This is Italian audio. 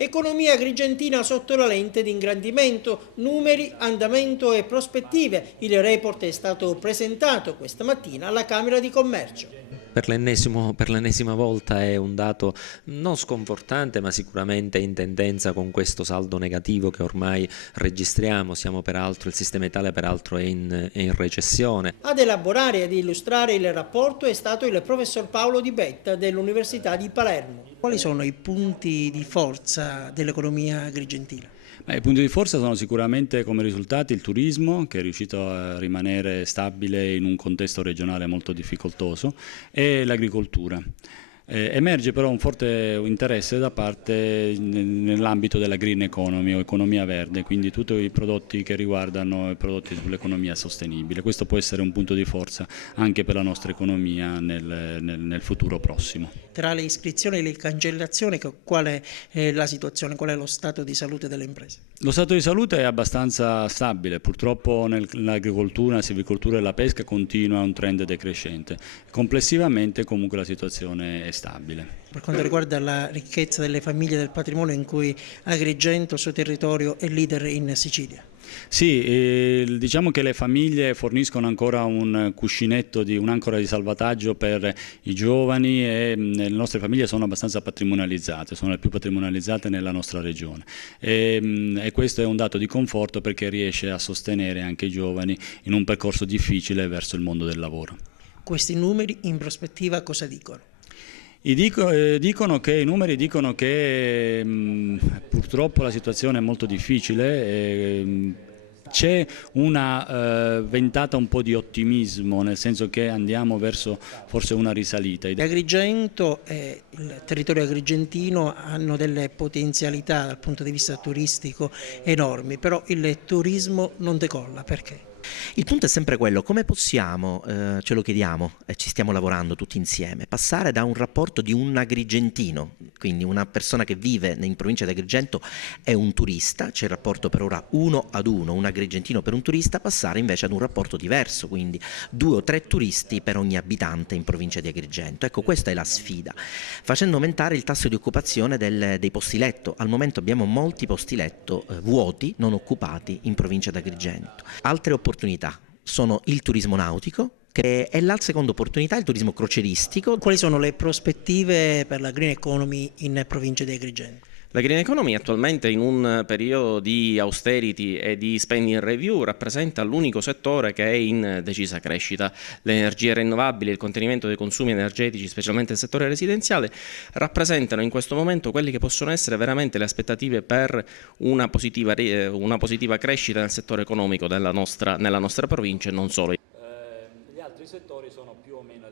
Economia agrigentina sotto la lente di ingrandimento, numeri, andamento e prospettive. Il report è stato presentato questa mattina alla Camera di Commercio. Per l'ennesima volta è un dato non sconfortante, ma sicuramente in tendenza con questo saldo negativo che ormai registriamo. Il sistema Italia peraltro è in recessione. Ad elaborare e ad illustrare il rapporto è stato il professor Paolo Di Betta dell'Università di Palermo. Quali sono i punti di forza dell'economia agrigentina? I punti di forza sono sicuramente come risultati il turismo, che è riuscito a rimanere stabile in un contesto regionale molto difficoltoso, e l'agricoltura. Emerge però un forte interesse da parte nell'ambito della green economy o economia verde, quindi tutti i prodotti che riguardano i prodotti sull'economia sostenibile. Questo può essere un punto di forza anche per la nostra economia nel futuro prossimo. Tra le iscrizioni e le cancellazioni, qual è la situazione, qual è lo stato di salute delle imprese? Lo stato di salute è abbastanza stabile, purtroppo nell'agricoltura, la silvicoltura e la pesca continua un trend decrescente. Complessivamente comunque la situazione è stabile. Per quanto riguarda la ricchezza delle famiglie e del patrimonio, in cui Agrigento, il suo territorio, è leader in Sicilia. Sì, diciamo che le famiglie forniscono ancora un cuscinetto, un'ancora di salvataggio per i giovani, e le nostre famiglie sono abbastanza patrimonializzate, sono le più patrimonializzate nella nostra regione, e questo è un dato di conforto perché riesce a sostenere anche i giovani in un percorso difficile verso il mondo del lavoro. Questi numeri in prospettiva cosa dicono? I numeri dicono che purtroppo la situazione è molto difficile. C'è una ventata un po' di ottimismo, nel senso che andiamo verso forse una risalita. Agrigento e il territorio agrigentino hanno delle potenzialità dal punto di vista turistico enormi, però il turismo non decolla. Perché? Il punto è sempre quello: come possiamo, ce lo chiediamo e ci stiamo lavorando tutti insieme, passare da un rapporto di un agrigentino, quindi una persona che vive in provincia di Agrigento è un turista, c'è il rapporto per ora 1:1, un agrigentino per un turista, passare invece ad un rapporto diverso, quindi 2 o 3 turisti per ogni abitante in provincia di Agrigento. Ecco, questa è la sfida, facendo aumentare il tasso di occupazione dei posti letto. Al momento abbiamo molti posti letto vuoti, non occupati in provincia di Agrigento. Altre opportunità sono il turismo nautico, che è la seconda opportunità, il turismo crocieristico. Quali sono le prospettive per la green economy in provincia di Agrigento? La green economy attualmente, in un periodo di austerity e di spending review, rappresenta l'unico settore che è in decisa crescita. Le energie rinnovabili e il contenimento dei consumi energetici, specialmente nel settore residenziale, rappresentano in questo momento quelli che possono essere veramente le aspettative per una positiva crescita nel settore economico nella nostra provincia e non solo. Gli altri settori sono più o meno